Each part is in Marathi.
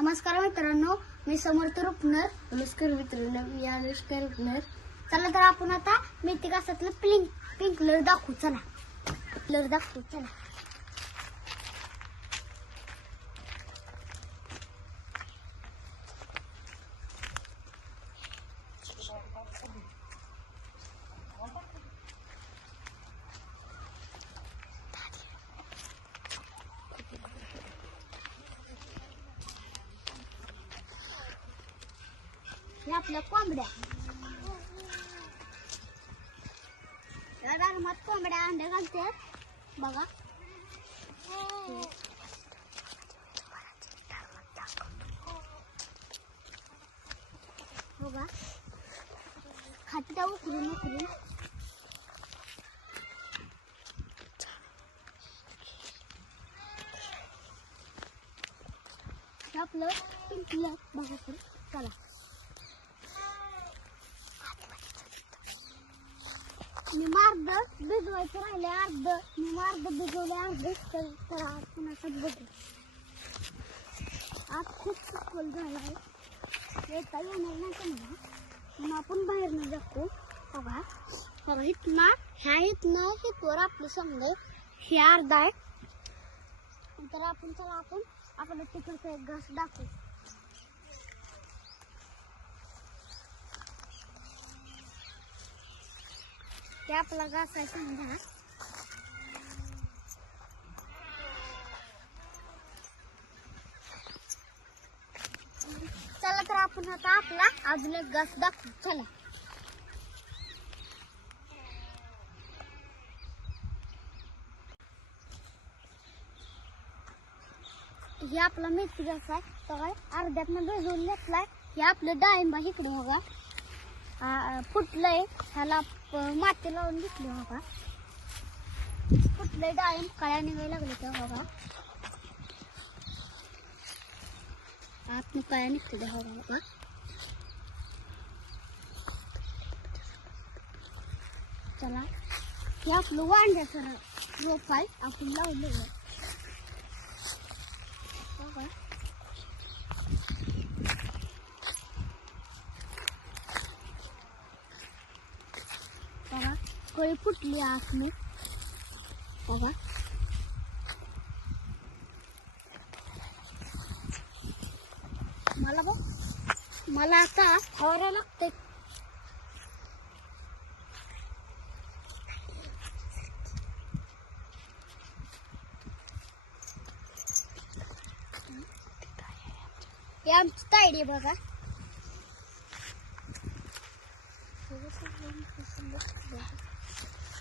नमस्कार मित्रांनो, मी समर्थ रुपनर. नमस्कार मित्रांनो, मी अनुष्का रुपनर. चला तर आपण आता मेथी घासातलं पिंक कलर दाखवू. चला कलर दाखवू. चला हे आपल्या कोंबड्या, या गरमात कोंबड्या अंडे घालतात बघा. बघा खात्या उकरून आपलं पिंपलं बघा. तर चला मी अर्ध भिजवायचं राहिले, मी अर्ध भिजवले, तर पुन्हा बघू. आज खूप खोल झाला आहे, येता येणार नाही त्यांना, पण आपण बाहेर न जातो. बघा बघा इथनं हितवर आपलं समजे हे अर्धा आहे. तर आपण आपलं तिकडचं एक घास दाखवू. ते आपला घास आहे समजा. चला तर आपण आता आपला अजून एक घास दाखवू. चला हे आपला मेथी घास आहे. तर अर्ध्यातनं भिजवून घेतलाय. हे आपलं डाळिंबा इकडे बघा फुटलंय, ह्याला माती लावून घेतली बघा. फुटलंय डाळिंब, काळ्या निघायला लागले त्या बघा. आतनं काळ्या निघते बघा. चला हे आपलं वांग्याचं रोप आहे, आपण लावलेलं बघा. बघा कळी फुटली आतनं बघा. मला आता फवारायला लागते. हे आमची तायडी बघा.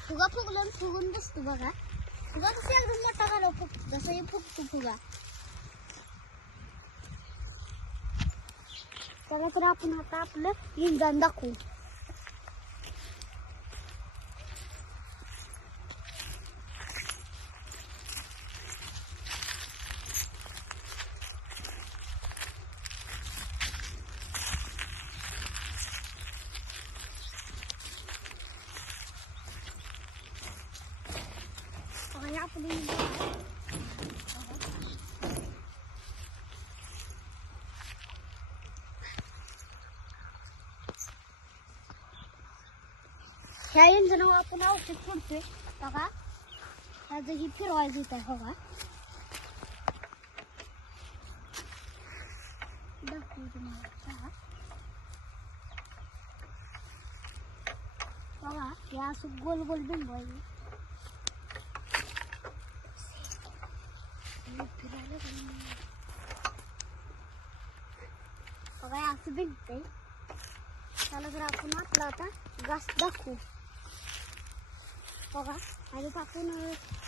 फुगा फुगून बसतो बघा. फुगा कसं एकदम मोठा घालव फुगतो, जसं हे फुगतो फुगा. चला तर आपण आता आपलं इंजन दाखवू. ह्या इंजनावर आपण औषध फोडतोय बघा. ह्याचं ही फिरवायचं येत आहे बघा. बघा हे असं गोल गोल बिंबवायचं. बघा असं बिंबतंय. त्याला जर आपण आपला आता घास दाखवू. बघा ह्याच्यात आपण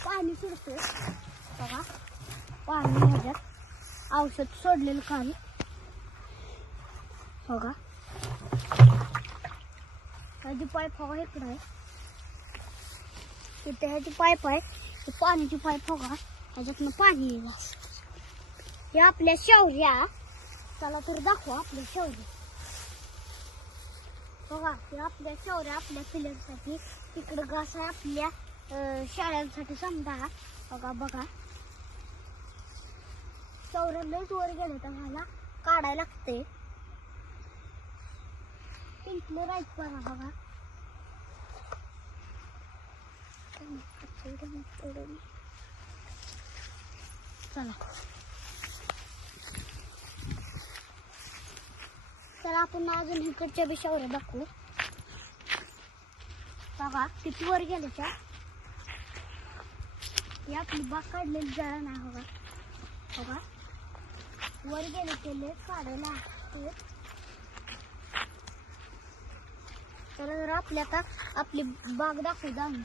पाणी सोडतोय बघा. पाणी ह्याच्यात औषध सोडलेलं खाली बघा. ह्याची पाईप बघा इकडं आहे. इथे ह्याची पाईप आहे, ही पाण्याची पाईप बघा. ह्याच्यातनं पाणी येईल. हे आपल्या शेवऱ्या. चला तर दाखवा आपल्या शेवऱ्या बघा. हे आपल्या शेवऱ्या आपल्या पिल्लांसाठी. तिकडं घास आहे आपल्या शाळांसाठी समजा बघा. चौऱ्या लईट वर गेले तर मला काढायला लागते. पिंकले राईट बघा बघा. चला तर आपण अजून इकडच्या बी शौर्य दाखवू. बघा किती वर गेले त्या. ही आपली बाग काढलेली जरा नाही बघा. बघा वर गेले केले काढायला. तर आपल्या आता आपली बाग दाखवू जाऊन.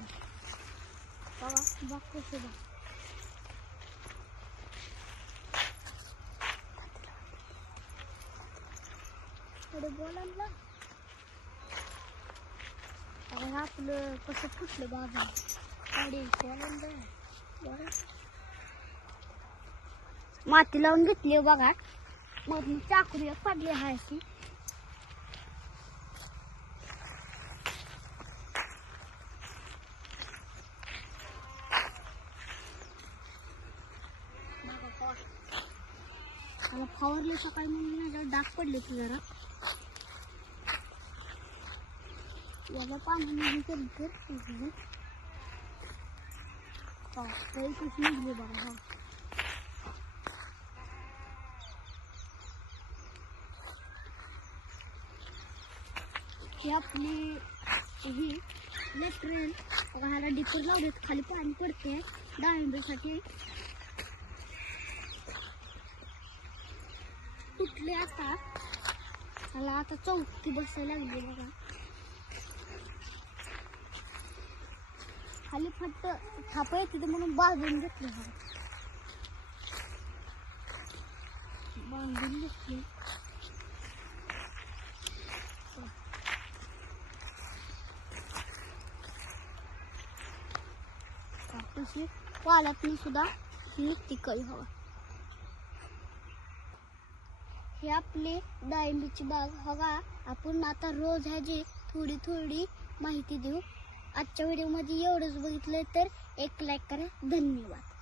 बघा बाग कशी बघ. थोडं बोलायला आपलं कसं फुटलं बाग. माती लावून घेतली बघा. मग चाकरी पडली आहे अशी. मला फवारले सकाळी म्हणून डाग पडले की जरा. याला पाणी निघून कधी तर कशी निघली बघा. ही आपली ही लेट्रेन ह्याला डिपर लावले खाली पाणी पडते डाळिंबीसाठी. तुटले आता. मला आता चौकी बसायला लागली बघा. खाली फक्त थाप येते म्हणून बांधून घेतली. बांधून घेतली. तशी पाल्यातून सुद्धा निघती कळी हवा. ही आपली डाळिंबीची बाग बघा. आपण आता रोज ह्याची थोडी थोडी माहिती देऊ. आजच्या व्हिडिओमध्ये एवढंच बघितलं तर एक लाईक करा. धन्यवाद.